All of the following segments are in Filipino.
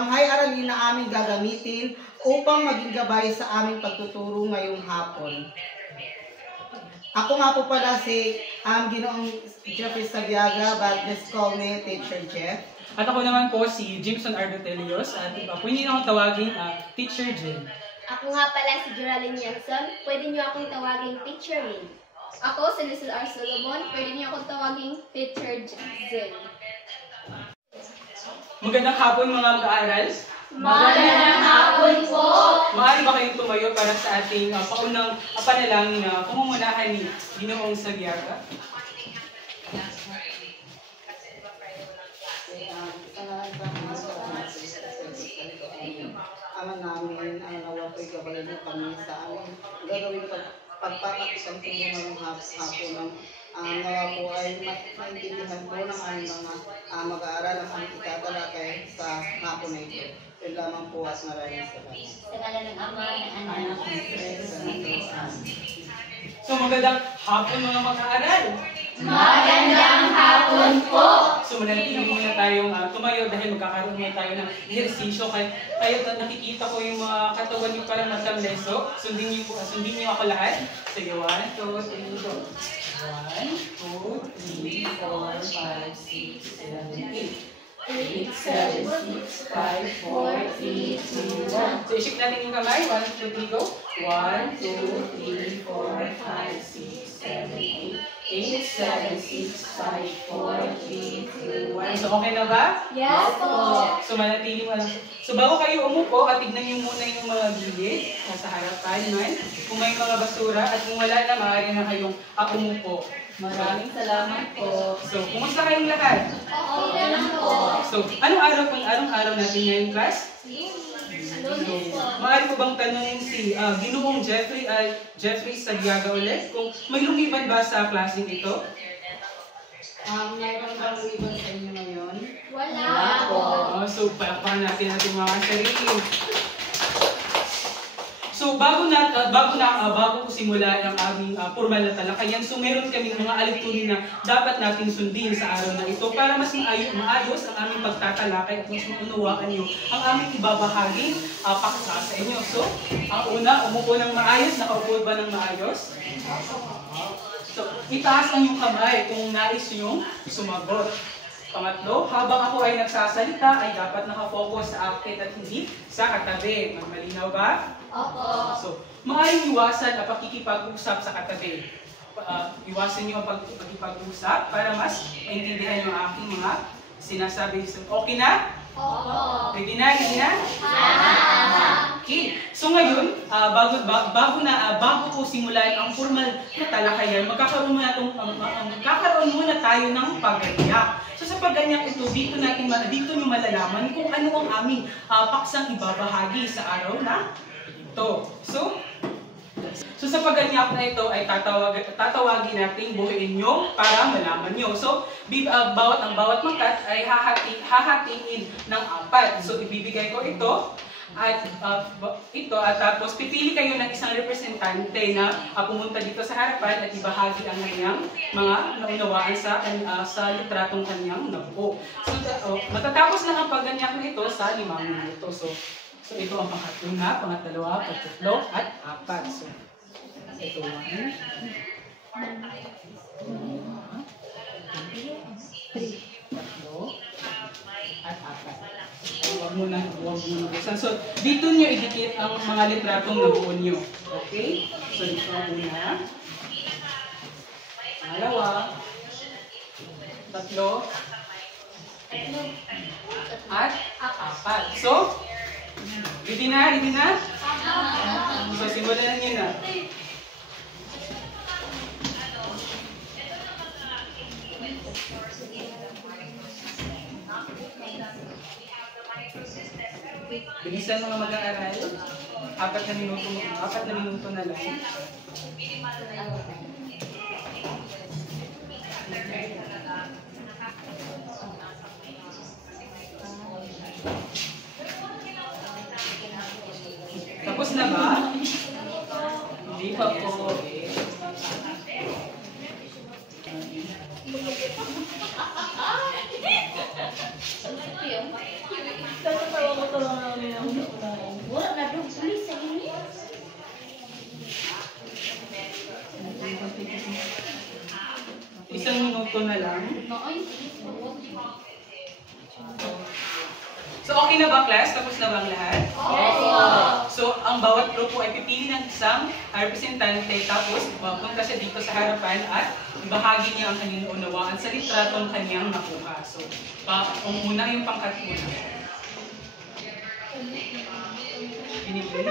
panghay aralin na aming gagamitin upang maging gabay sa aming pagtuturo ngayong hapon. Ako nga po pala si Ginoong Jeffrey Sabiaga, but just call me Teacher Jeff. At ako naman po si Jimson Ardotelios at pwede niyo akong tawagin Teacher Jim. Ako nga pala si Geraldine Yanson, pwede niyo akong tawagin Teacher Min. Ako si Lizelle R. Solomon, pwede niyo akong tawagin Teacher Zen. Magandang hapon mga mag-aaral. Magandang hapon po! Maaari ba kayong tumayo para sa ating paunang panalangin na pamumunahan ni Ginoong Sabiaga? Ama namin, ang nawa ko'y gabalan mo kami sa aming gagawin pagpapakisang tungo ngayong hapon ng nawa po ay maintindihan po ng aming mga mag-aaral ang aming itatalakay sa hapon na ito. Yun lamang po at maraming salamat. Sa ngalan ng Ama, ng Anak, ng Espiritu Santo. So magandang hapon mga mag-aaral. Magandang hapon po! So mananatili muna tayong tumayo dahil magkakaroon muna tayo ng ehersisyo. Kaya nakikita ko yung mga katawan niyo parang matamleso. Sundin niyo ako lahat. Sige, 1, 2, 3, go. 1, 2, 3, 4, 5, 6, 7, 8. 8, 7, 6, 5, 4, 3, 2, 1. So i-shake natin yung kamay. 1, 2, 3, go. 1, 2, 3, 4, 5, 6, 7, 8. 8, 7, 6, 5, 4, 3, 2, 1. So, okay na ba? Yes po! So, manatili mo lang. So, bago kayo umupo, tignan niyo muna yung mga gilid sa harapan naman. Kung may mga basura at kung wala na, maaari na kayong umupo. Maraming salamat po. So, kumusta kayong lahat? Okay lang po! So, anong araw natin ngayon, class? Maaari ko bang tanongin si Ginoong Jeffrey Sabiaga ulit kung may lumiban ba sa klaseng ito? Mayroon bang lumiban sa inyo ngayon? Wala po. So, palakpakan natin ating mga sarili. So, bago ko simula ang aming formal na talakayan, so meron kaming mga alitunin na dapat natin sundin sa araw na ito para mas maayos ang aming pagtatalakay at mas maunawaan nyo ang aming ibabahaging paksa sa inyo. So, ang una, umupo ng maayos. Nakaupo ba ng maayos? So, itaas ang iyong kamay kung nais nyo sumagot. Pangatlo, habang ako ay nagsasalita, ay dapat nakafocus sa akin at hindi sa katabi. Malinaw ba? Opo. So, maaaring iwasan ang pakikipag-usap sa katabi. Iwasan niyo ang pagkikipag-usap para mas maintindihan niyo ang aking mga sinasabi. So, okay na? Opo. Ready na? Okay. So ngayon, bago ko simulan ang formal na talakayan, magkakaroon muna tayo ng pagganyak. So sa pagganyak ito, dito nyo malalaman kung ano ang aming paksang ibabahagi sa araw na ito. So sa pagganyak na ito ay tatawagin natin buuin nyo para malaman nyo. So ang bawat mangkat ay hahatiin ng 4. So ibibigay ko ito at tapos pipili kayo ng isang representante na pumunta dito sa harapan at ibahagi ang kanyang mga naunawaan sa litratong kanyang nabuo. So matatapos lang ang pagganyak na ito sa 5 minuto. So ito ang pangatuna, pangatalawa, pangatlo at 4. So ito 1, 3, 4 at 4. Huwag muna buksan. So, dito nyo idikit ang mga litratong nabuo nyo. Okay? So, dito ang una. Pangalawa. Tatlo. At 4. So, ready na? So, simulan nyo na. Bilisan mga mag-aaral. 4 na minuto na lang. Tapos na ba? Hindi pa po. Wala na doon, pulis sa inyo. Isang minuto na lang. So, okay na ba, class? Tapos na ba ang lahat? Yes. So, ang bawat grupo ay pipili ng isang representante tapos mapunta siya dito sa harapan at ibahagi niya ang kanyang unawaan sa litratong kanyang nakuha. So, muna yung pangkat muna. Binibili.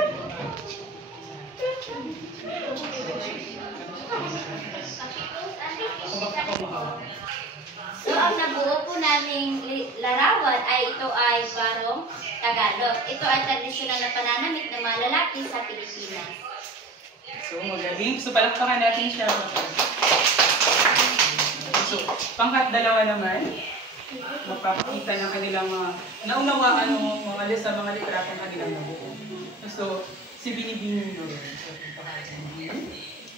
So, ang nabuo po naming larawan ay ito ay barong Tagalog. Ito ay tradisyonal na pananamit ng mga lalaki sa Pilipinas. So, magaling. So, palakpakan natin siya. So, pangkat dalawa naman, magpapakita ng kanilang mga naunawaan o mga sa mga litratong kanilang nabuo. So, si Binibini doon.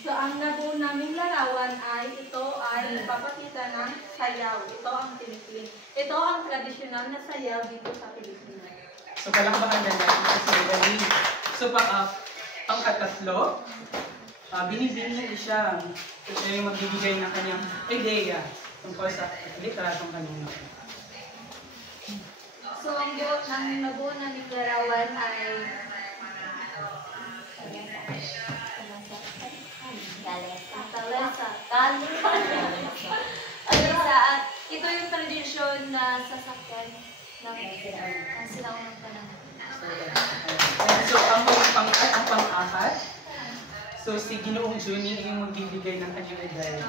So, ang nabuo naming larawan ay ito ay nagpapakita ng sayaw. Ito ang Pilipin. Ito ang tradisyonal na sayaw dito sa Pilipinas. So, palakpakan na natin kasi magaling. So, pangkatatlo, Binibini siya. Siya yung magbibigay ng kanyang ideya tungkol sa litratong kanyang nabuo. So, ang nabuo naming larawan ay Kalesa. Ito yung tradisyon na sasakyan ng sinaunang panahon. So, ang pang-apat, so si Ginoong Juni yung magbibigay ng kanyang ideya.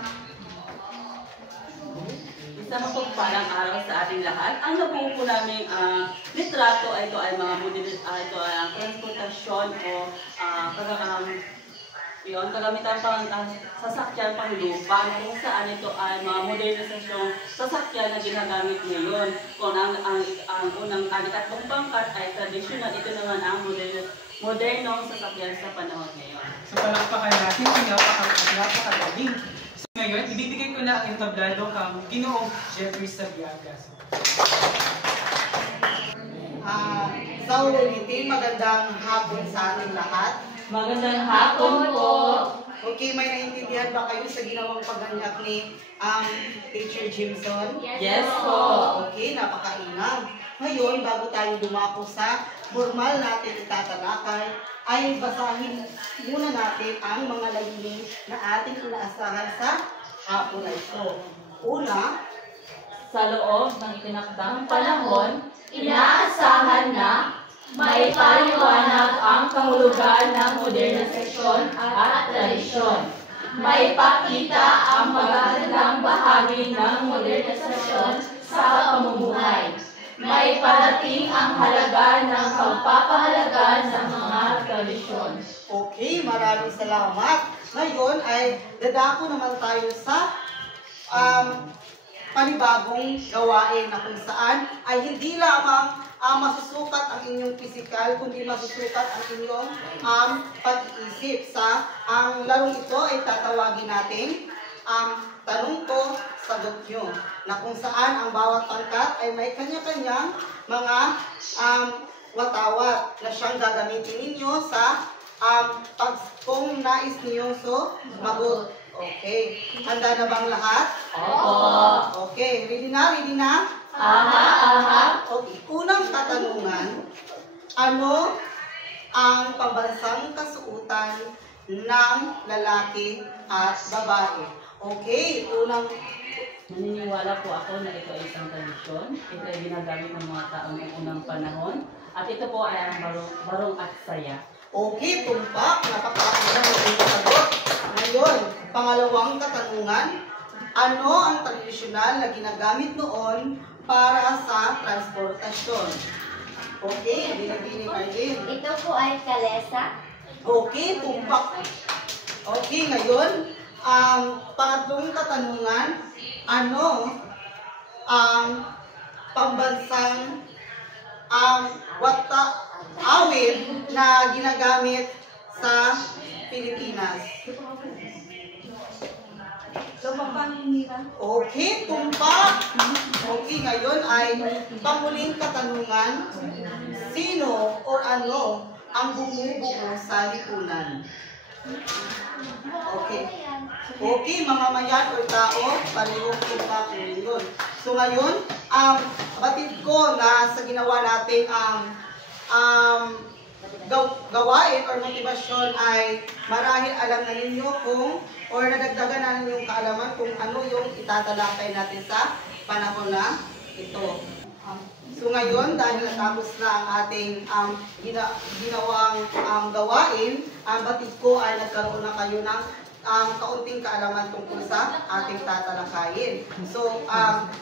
Isang mapagpalang araw sa ating lahat. Ang nabuo po namin litrato ay ito ay mga model, ito ay ang transportasyon o kagamitan pang sasakyan pang lupa kung saan ito ay mga modernisasyong sasakyan na ginagamit ngayon. Kung ang unang tatlong pangkat ay traditional, ito naman ang modernong sasakyan sa panahon ngayon. So, palakpakan natin kung napakagaling. So, ngayon, ibibigay ko na ang entablado kang Ginoong Jeffrey Sabiaga. Sa ulitin, magandang hapon sa ating lahat. Magandang hapon po! Okay, may naintindihan ba kayo sa ginawang pagganyak ni Teacher Jimson? Yes po! Okay, napakainam. Ngayon, bago tayo dumako sa formal natin itatalakay, ay basahin muna natin ang mga layunin na ating inaasahan sa hapon na ito. Una, Sa loob ng tinakdang panahon, inaasahan na may paliwanag ang kahulugan ng modernisasyon at tradisyon. May pakita ang magagandang bahagi ng modernisasyon sa pamumuhay. May parating ang halaga ng pagpapahalaga ng mga tradisyon. okay, maraming salamat. Ngayon ay dadako naman tayo sa panibagong gawain na kung saan ay hindi lamang masusukat ang inyong pisikal, kundi masusukat ang inyong pag-iisip. Ang larong ito ay tatawagin natin tanong ko, sagot nyo, na kung saan ang bawat pangkat ay may kanya-kanyang mga watawat na siyang gagamitin ninyo sa kung nais niyo sumagot. Okay. Handa na bang lahat? Opo! Okay. Ready na? Ready na? Aha! Okay. Unang katanungan, ano ang pambansang kasuotan ng lalaki at babae? Okay. Naniniwala po ako na ito ay isang tradisyon. Ito ay ginagamit ng mga taong ng unang panahon. At ito po ay ang barong at saya. Okay, tumpak. Napakaunang maging sagot. Ngayon, pangalawang katanungan, ano ang tradisyonal na ginagamit noon para sa transportasyon? Okay, binibini Arlene. Ito po ay kalesa. Okay, tumpak. Okay, ngayon, ang pangatlong katanungan, ano ang pambansang awit na ginagamit sa Pilipinas? Okay, tumpak. Okay, ngayon ay panghuling katanungan, sino or ano ang bumubuo sa lipunan? Okay. Okay, mga mayan o tao, pareho kita yun. So ngayon, batid ko na sa ginawa natin gawain or motivasyon ay marahil alam na ninyo kung or nadagdagan na ninyong kaalaman kung ano yung itatalakay natin sa panahon na ito. So ngayon, dahil natapos na ang ating ginawang gawain, ang batid ko ay nagkaroon na kayo ng kaunting kaalaman tungkol sa ating tatalakayin. So,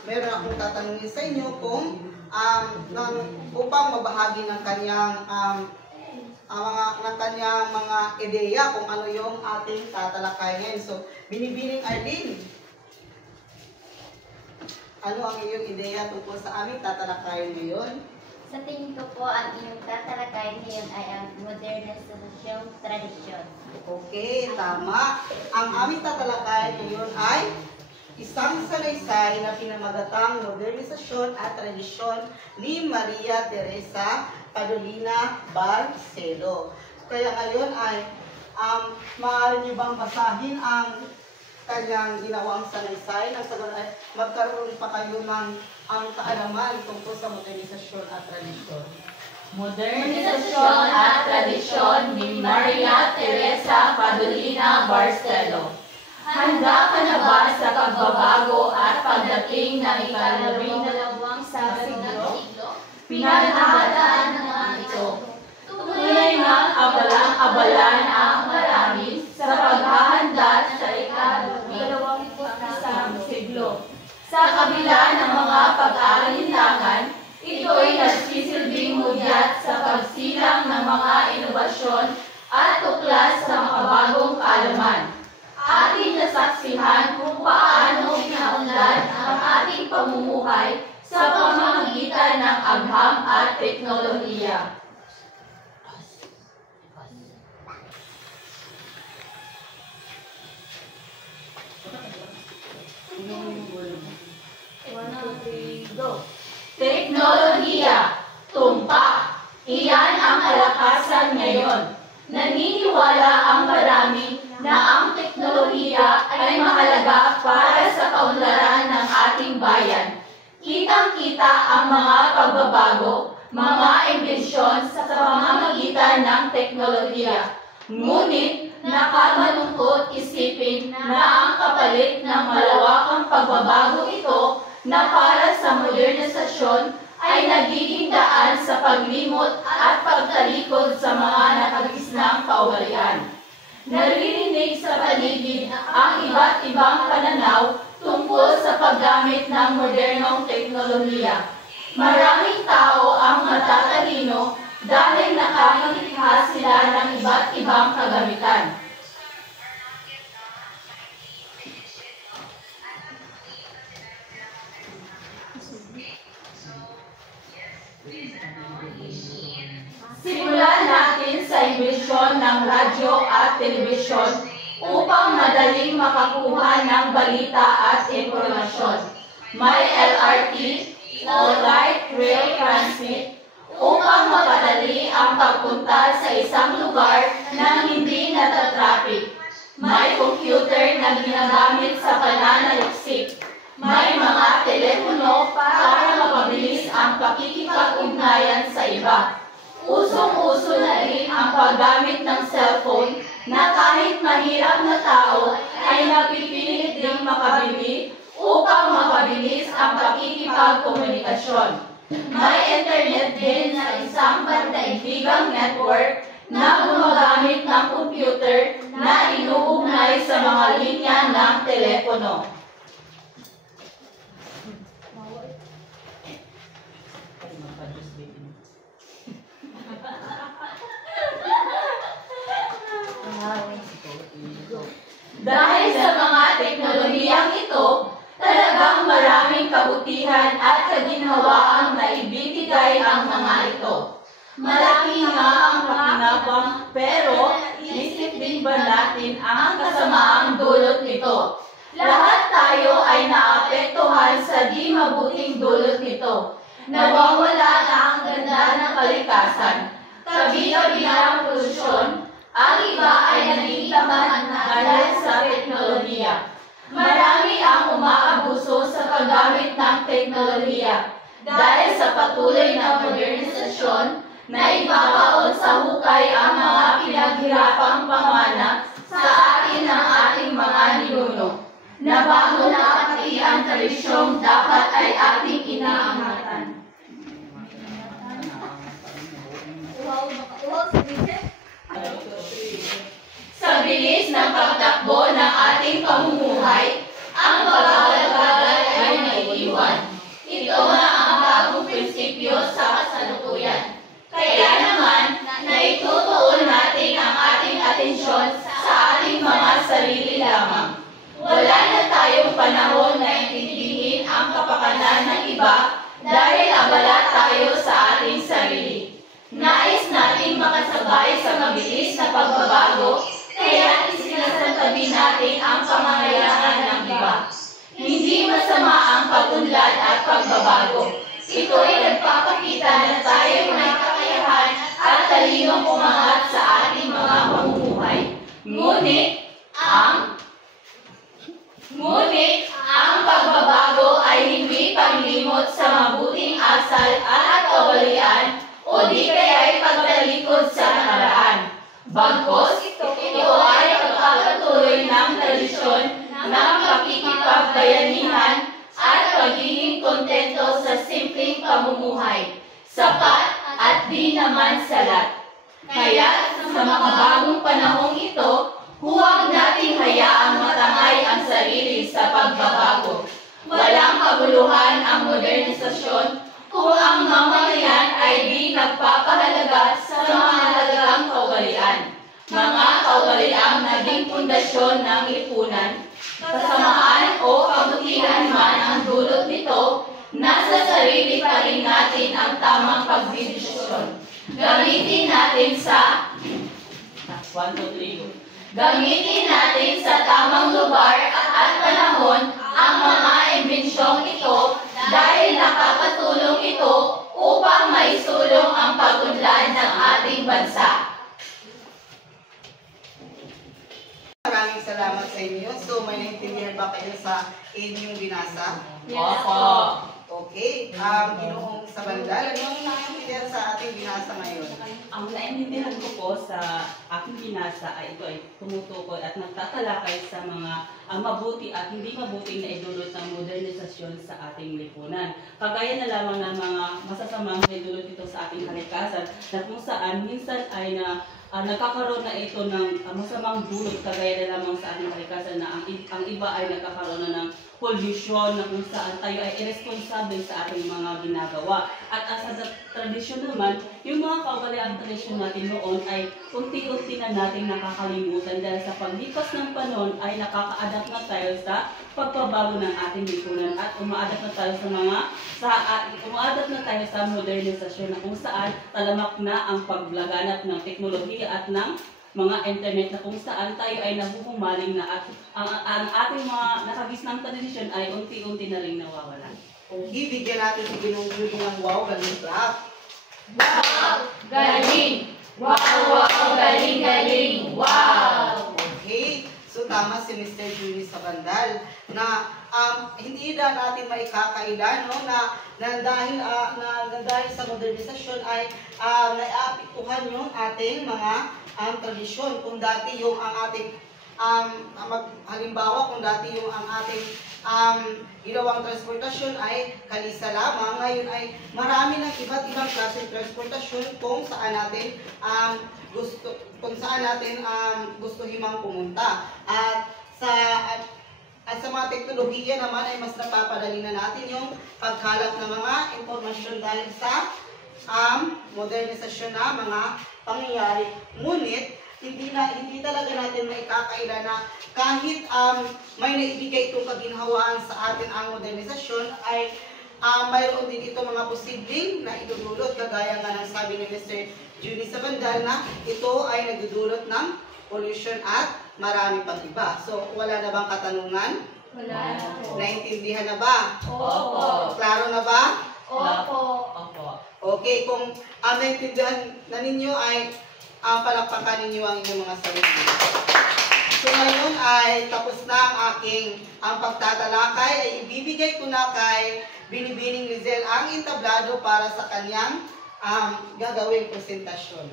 meron akong tatanungin sa inyo kung upang mabahagi ng kanyang mga ideya kung ano yung ating tatalakayin. So, Binibining Arlene, ano ang iyong ideya tungkol sa aming tatalakayin ngayon? Sa tingin ko po, ang inyong tatalakayin ngayon ay ang modernisasyong tradisyon. Okay, tama. Ang aming tatalakayin ngayon ay isang salaysay na pinamagatang modernisasyon at tradisyon ni Maria Teresa Padolina Barcelo. Kaya ngayon ay maaari niyo bang basahin ang kanyang ginawang salaysay nang sa ganun ay magkaroon pa kayo ng kaalaman tungkol sa modernisasyon at tradisyon. Modernisasyon at tradisyon ni Maria Teresa Padolina Barcelo. Handa ka na ba sa pagbabago at pagdating ng ika-12 siglo? Pinaghahandaan ng mga ito. Tunay na abalang-abalan ang marami sa paghahanda sa ika-12 siglo. Sa kabila ng mga pag-aalinlangan, ito'y nagsisilbing hudyat sa pagsilang ng mga inobasyon at tuklas sa makabagong kaalaman. Ating nasaksihan kung paano pinaunlad ang ating pamumuhay sa pamamagitan ng agham at teknolohiya. Teknolohiya, tumpak. Iyan ang kalakasan ngayon. Naniniwala ang marami na ang teknolohiya ay mahalaga para sa kaunlaran ng ating bayan. Kitang-kita ang mga pagbabago, mga imbensyon sa pamamagitan ng teknolohiya. Ngunit, nakakalungkot isipin na ang kapalit ng malawakang pagbabago ito na para sa modernisasyon ay nagiging daan sa paglimot at pagtalikod sa mga nakagisnang kaugalian. Naririnig sa paligid ang iba't ibang pananaw tungkol sa paggamit ng modernong teknolohiya. Maraming tao ang matatalino dahil nakakalikha sila ng iba't ibang kagamitan. Simulan natin sa imbensyon ng radyo at telebisyon upang madaling makakuha ng balita at impormasyon. May LRT o Light Rail Transit upang mapadali ang pagpunta sa isang lugar na hindi natatraffic. May computer na ginagamit sa pananaliksik. May mga telepono para mapabilis ang pakikipag-ugnayan sa iba. Usong-uso na rin ang paggamit ng cellphone na kahit mahirap na tao ay napipilit ding makabili upang mapabilis ang pakikipagkomunikasyon. May internet din na isang pandaigdigang network na gumagamit ng computer na inuugnay sa mga linya ng telepono. Dahil sa mga teknolohiyang ito, talagang maraming kabutihan at kaginhawaang naibibigay ang mga ito. Malaki nga ang pakinabang, pero isip din ba natin ang kasamaang dulot nito? Lahat tayo ay naapektuhan sa di mabuting dulot nito. Nawawala na ang ganda ng kalikasan. kabilang polusyon, ang iba ay naging tamad dahil sa teknolohiya. Marami ang umaabuso sa paggamit ng teknolohiya dahil sa patuloy na modernisasyon na ipapaon sa hukay ang mga pinaghirapang pamana sa atin ng ating mga ninuno. Nabago na pati ang tradisyong dapat ay ating inaangatan. Sa bilis ng pagtakbo ng ating pamumuhay, ang bawal-bawal ay naiiwan. Ito nga ang bagong prinsipyo sa kasalukuyan. Kaya naman, naitutuon natin ang ating atensyon sa ating mga sarili lamang. Wala na tayong panahon na intindihin ang kapakanan ng iba dahil abala tayo sa ating sarili. Nais nating makasabay sa mabilis na pagbabago, kaya isinasantabi natin ang pangangailangan ng iba. Hindi masama ang pagunlad at pagbabago. Ito ay nagpapakita na tayo may kakayahan at talinong umangat sa ating mga pamumuhay. Ngunit ang pagbabago ay hindi paglimot sa mabuting asal at kawalian o di kaya'y pagtalikod sa nakaraan. Bagkus, ito ay pagpapatuloy ng tradisyon ng pakikipagbayanihan at pagiging kontento sa simpleng pamumuhay, sapat at di naman salat. Kaya sa mga bagong panahong ito, huwag nating hayaang matangay ang sarili sa pagbabago. Walang kabuluhan ang modernisasyon kung ang mamamayan ay di nagpapahalaga sa mahalagang kaugalian. Mga kaugaliang naging pundasyon ng lipunan, kasamaan o kabutihan man ang dulot nito, nasa sarili pa rin natin ang tamang pagdidesisyon. Gamitin natin sa tamang lugar at panahon ang mga imbensyong ito dahil nakakatulong ito upang maisulong ang pagunlad ng ating bansa. Maraming salamat sa inyo. So, may naintindihan ba kayo sa inyong binasa? Opo. Okay. Ginoong sa bandal, ano ang naintindihan sa ating binasa ngayon? Ang naintindihan ko po sa aking binasa ay ito ay tumutukoy at nagtatalakay sa mga mabuti at hindi mabuting na idulot ng modernisasyon sa ating lipunan. Kagaya na lamang ng mga masasamang idulot ito sa ating kalikasan na kung saan minsan ay nagkakaroon na ito ng masamang dulot kagaya na lamang sa ating kalikasan na ang iba ay nagkakaroon na ng pollution na kung saan tayo ay irresponsible sa ating mga ginagawa. At sa tradisyon naman, yung mga kaugalian tradisyon natin noon ay unti-unti na natin nakakalimutan dahil sa paglipas ng panahon ay nakaka-adapt na tayo sa pagbabago ng ating lipunan at uma-adapt na tayo sa modernisasyon na kung saan talamak na ang paglaganap ng teknolohiya at ng mga internet na kung saan tayo ay nahuhumaling na at ang ating mga nakagisnang tradisyon ay unti-unti na rin nawawala. Okay, bigyan natin si Ginong Judy ng wow, galing clap. Wow! Galing! Wow! Galing! Galing! Wow! Okay, so tama si Mr. Judy sa bandal na hindi na natin maikakaila, no, na dahil sa modernisasyon ay naiapektuhan yung ating mga tradisyon. Kung dati yung ang ating halimbawa kung dati yung ang ating ginawang transportasyon ay kalisa lamang, ngayon ay marami ng iba't ibang klaseng transportasyon kung saan natin gusto himang pumunta. At sa mga teknolohiya naman ay mas napapadali na natin yung pagkalap ng mga impormasyon dahil sa modernisasyon na mga pangyayari. Ngunit, hindi talaga natin maikakaila na kahit may naibigay itong kaginhawaan sa atin ang modernisasyon ay mayroon din ito mga posibleng na idudulot kagaya nga ng sabi ni Mr. Judy sa bandal na ito ay nagdudulot ng pollution at marami pang iba. So, wala na bang katanungan? Wala na po. Naintindihan na ba? Opo. Klaro na ba? Opo. Opo. Okay, kung naintindihan na ninyo ay palakpakan ninyo ang inyong mga sarili. So ngayon ay tapos na ang aking pagtatalakay, ay ibibigay ko na kay Binibining Lizelle ang entablado para sa kanyang gagawing presentasyon.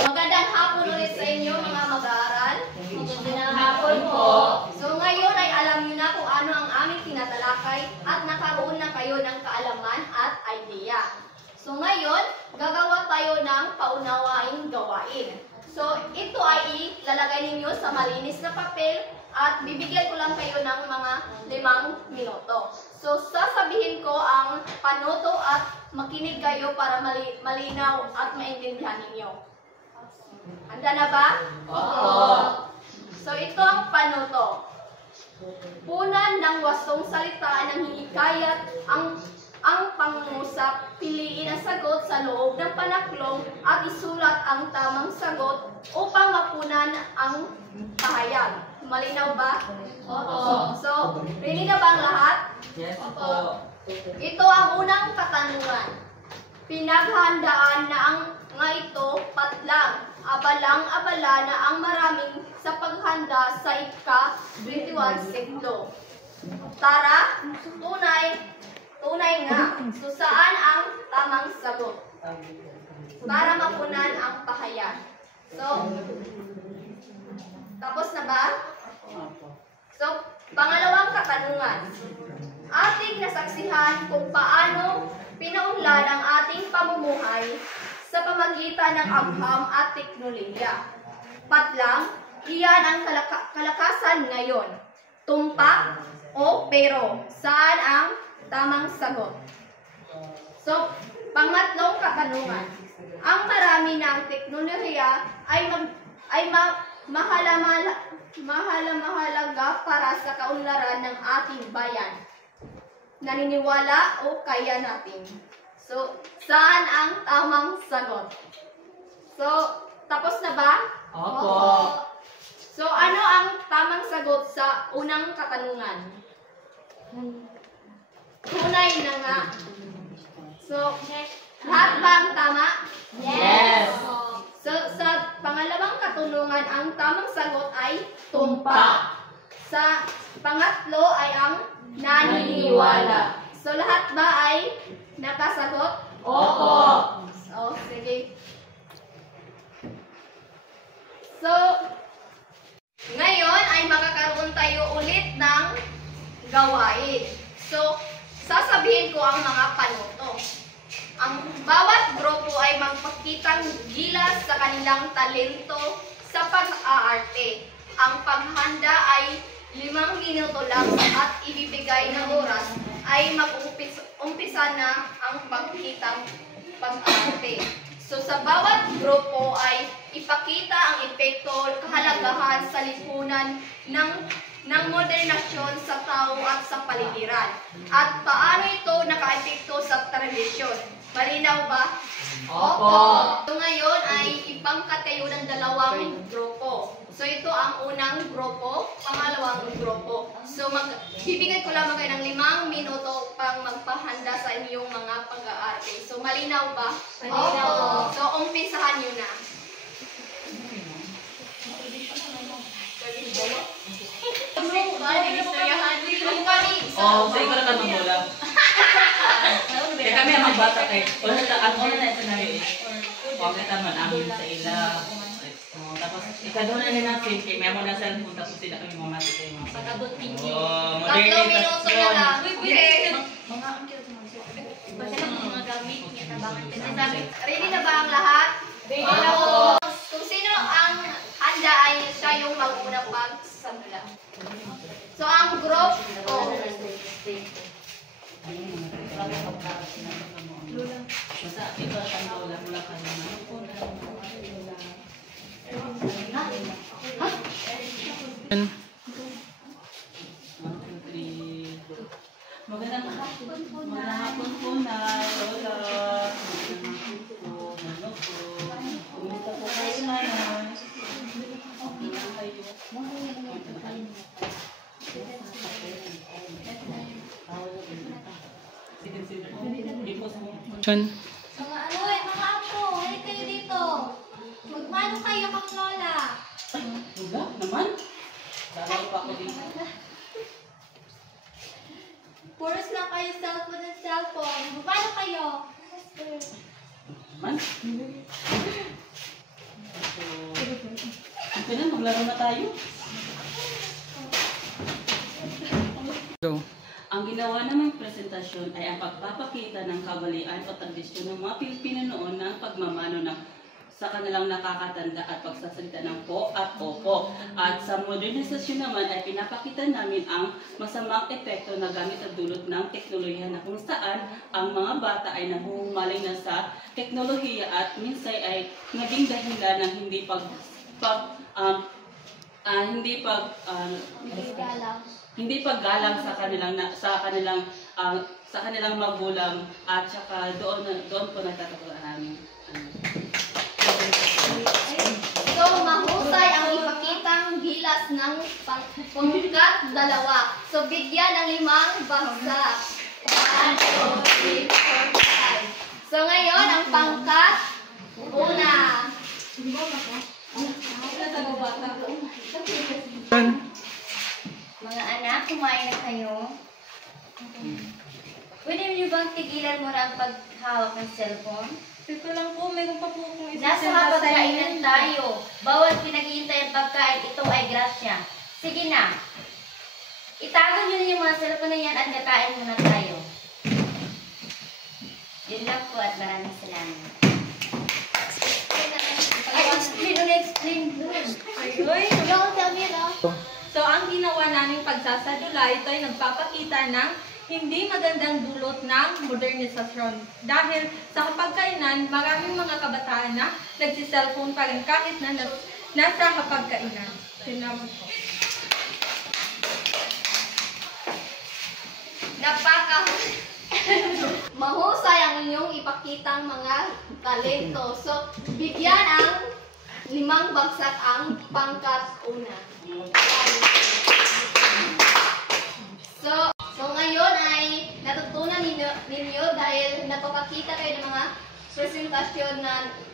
Magandang hapon ulit sa inyo mga mag-aaral. Magandang hapon po. So ngayon ay alam niyo na kung ano ang aming tinatalakay at nakaroon na kayo ng kaalaman at idea. So ngayon, gagawa tayo ng paunawaing gawain. So ito ay ilalagay ninyo sa malinis na papel at bibigyan ko lang kayo ng mga 5 minuto. So sasabihin ko ang panuto at makinig kayo para malinaw at maintindihan ninyo. Handa na ba? Oo. So ito ang panuto. Punan ng wastong salita ng hihikayat ang pangungusap, piliin ang sagot sa loob ng panaklong at isulat ang tamang sagot upang mapunan ang pahayag. Malinaw ba? Oo. So, ready na ba ang lahat? Yes po. Ito ang unang katanungan. Pinaghandaan na nga ito patlang, abalang-abala na ang maraming sa paghanda sa ika-21 siglo. Tara, tunay nga. So saan ang tamang sagot? Para mapunan ang pahayag. So, tapos na ba? So, pangalawang katanungan. Ating nasaksihan kung paano pinaunlad ang ating pamumuhay sa pamagitan ng agham at teknolohiya. Patlang, iyan ang kalakasan ngayon. Tumpak o pero, saan ang tamang sagot? So, pangatlong katanungan. Ang marami ng teknolohiya ay mahalaga para sa kaunlaran ng ating bayan. Naniniwala o kaya natin? So, saan ang tamang sagot? So, tapos na ba? Opo. So, ano ang tamang sagot sa unang katanungan? Tunay na nga. So, lahat ba ang tama? Yes. So, sa pangalawang katanungan, ang tamang sagot ay Tumpak. Sa pangatlo ay ang Naniniwala. So, lahat ba ay nakasagot? Opo. Oh, sige. So, ngayon ay makakaroon tayo ulit ng gawain. So, sasabihin ko ang mga panuto. Ang bawat grupo ay magpakitang gilas sa kanilang talento sa pag-aarte. Ang paghanda ay 5 minuto lang at ibibigay na oras ay mag-umpisa na ang pagkitang pag-aarte. So sa bawat grupo ay ipakita ang epekto, kahalagahan sa lipunan ng modernasyon sa tao at sa paligiran. At paano ito naka-epekto sa tradisyon. Malinaw ba? Opo. So ngayon ay ipangkatayo ng 2 grupo. So ito ang unang grupo, pangalawang grupo. So bibigay ko lamang kayo ng 5 minuto pang magpahanda sa inyong mga pag-aarte. So malinaw ba? Malinaw. Opo. So umpisahan nyo na. Oh, sa ikaw na ka magulang. Kaya kami ang magbata kay. Wala na, at wala na scenario eh. Okay naman, amin sa ila. Tapos, ikaduna na natin, kay may mo na cellphone, tapos sila kami mamati kayo mga. Pagkabot ninyo. Oh, 3 minuto na lang. Mga gamit niya tabangan. Ready na ba ang lahat? Ready na po. Kung sino ang handa ay siya yung mag-una pagsamula. So ang group ko. Basta, ito ang lola mula ka naman. Magandang hapon po na, Lola. Mga ano mga apo, halika kayo dito. Magmano kayo kang lola? Wala naman. Dalaw pa ako dito. Puros lang kayo cellphone and cellphone. Magmano kayo? Man. So, okay na, maglaro na tayo. Ang ginawa namang presentasyon ay ang pagpapakita ng kabalian o tradisyon ng mga Pilipino noon ng pagmamano ng sa kanilang nakakatanda at pagsasalita ng po at opo. At sa modernisasyon naman ay pinapakita namin ang masamang epekto na gamit at dulot ng teknolohiya na kung saan ang mga bata ay nahuhumaling na sa teknolohiya at minsan ay naging dahilan ng hindi paggalang sa kanilang magulang at saka doon po nagtatapos namin. So, mahusay ang ipakitang gilas ng pangkat 2. So, bigyan ng 5 bagsak. 1, 2, 3, 4, 5. So, ngayon, ang pangkat 1. Mga anak, kumain na kayo. Pwede niyo bang tigilan mo ang paghawak ng cellphone? Ito lang po, mayroon pa po akong Nasa hapagkainan tayo. Bawat pinaghihintay ang pagkain, ito ay grasya. Sige na. Itago nyo na yung mga cellphone na yan at nakain muna tayo. Yun lang po at maraming salamat. Ay, explain. Don't tell me, no? So, ang ginawa naming pagsasadula, ito ay nagpapakita ng hindi magandang dulot ng modernisasyon. Dahil sa hapagkainan, maraming mga kabataan na nagsiselfone pa rin kahit na nasa hapagkainan. Sinabi po. Mahusay ang inyong ipakitang mga talento. So, bigyan ang 5 bagsak ang pangkat 1. So ngayon ay natutunan ninyo dahil napapakita kayo ng mga presentasyon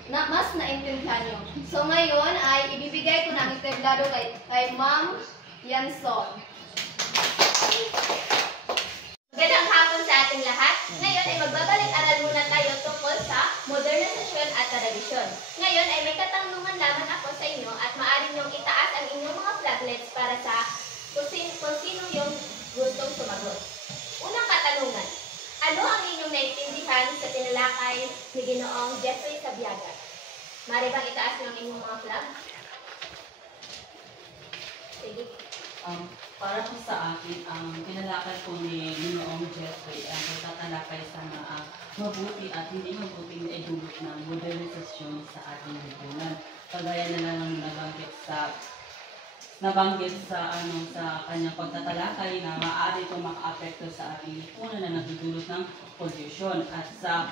na mas naintindihan nyo. So ngayon ay ibibigay ko ng entablado kay Ma'am Yanson. Magandang hapon sa ating lahat. Ngayon ay magbabalik-aral muna tayo tungkol sa modernisasyon at tradisyon. Ngayon ay may katanungan lamang ako sa inyo at maaari niyong itaas ang inyong mga flaglets para sa kung sino yung gustong sumagot. Unang katanungan, ano ang inyong naintindihan sa tinalakay ni Ginoong Jeffrey Sabiaga? Maaari bang itaas ng inyong mga flag? Sige. Para po sa akin, ang tinalakay po ni Ginoong Jeffrey ang pagtatalakay sa mga mabuti at hindi mabuti na idulot ng modernisasyon sa ating lipunan. Kagaya na lang nabanggit sa kanyang pagtatalakay na maaari itong maka-apekto sa ating lipunan na nagdudulot ng pollution. At sa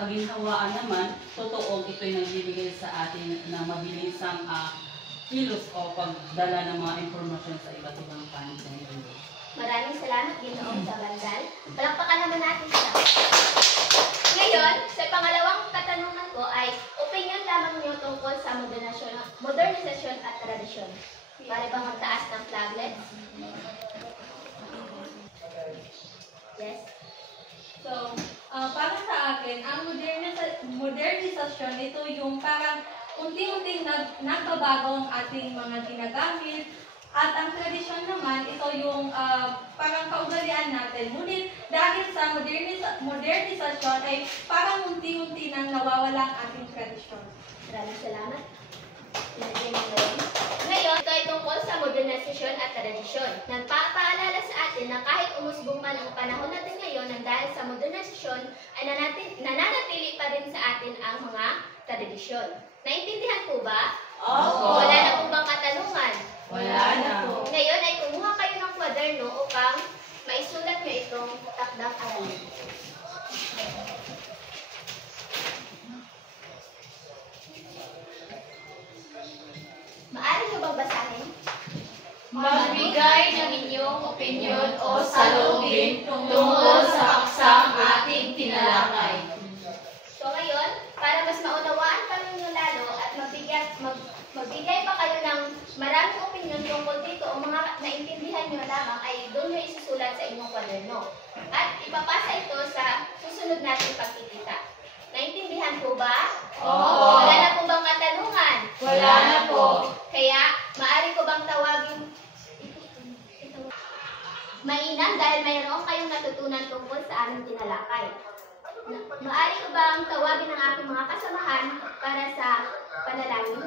kaginhawaan naman, totoong ito'y nagbibigay sa atin na mabilisang kilos o pagdala ng mga impormasyon sa iba't ibang panig sa mundo. Maraming salamat, Ginoong Sabandal. Palakpakan naman natin siya. Ngayon, sa pangalawang katanungan ko ay opinion lamang niyo tungkol sa modernisasyon at tradisyon. Para bang magtaas ng flaglets? Yes? So, para sa akin, ang modernisasyon, ito yung parang unti-unting nagbabago ang ating mga ginagamit. At ang tradisyon naman, ito yung parang kaugalian natin. Ngunit dahil sa modernisasyon ay parang unti-unti nang nawawala ang ating tradisyon. Maraming salamat. Ngayon, ito ay tungkol sa modernisasyon at tradisyon. Nagpapaalala sa atin na kahit umusbong man ang panahon natin ngayon, nang dahil sa modernisasyon ay nananatili pa rin sa atin ang mga tradisyon. Naintindihan po ba? Oo. Wala na po bang katanungan? Wala na. Ngayon ay kumuha kayo ng kwaderno upang maisulat nyo itong takdang aralin. Maaari nyo bang basahin? Magbigay ng inyong opinyon o salubin tungkol sa paksang ating tinalakay. So ngayon, para mas maunawaan pa ninyo lalo at magbigay pa kayo ng maraming opinion tungkol dito o mga naintindihan nyo lamang ay doon nyo isusulat sa inyong kwaderno. At ipapasa ito sa susunod nating pagkikita. Naintindihan po ba? Oo. Wala na po bang katanungan? Wala na po. Kaya, maaari ko bang tawagin mainam dahil mayroon kayong natutunan tungkol sa aming tinalakay. Maaari ko bang tawagin ang aking mga kasamahan para sa panalangin?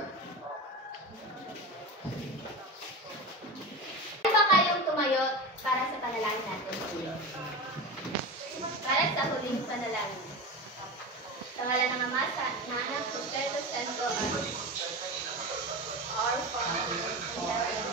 Ano ba kayong tumayo para sa panalangin natin? Para sa huling panalangin. Sa ngalan ng Ama, ng Anak, ng Espiritu Santo, Our Father, in heaven,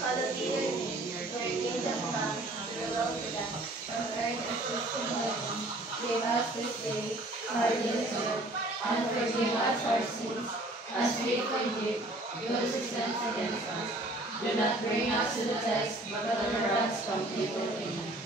hallowed be your name. Your kingdom come, your will be done, on earth as it is in heaven. Give us this day our daily bread, and forgive us our sins, as we forgive those who sin against us. Do not bring us to the test, but deliver us from evil. Amen.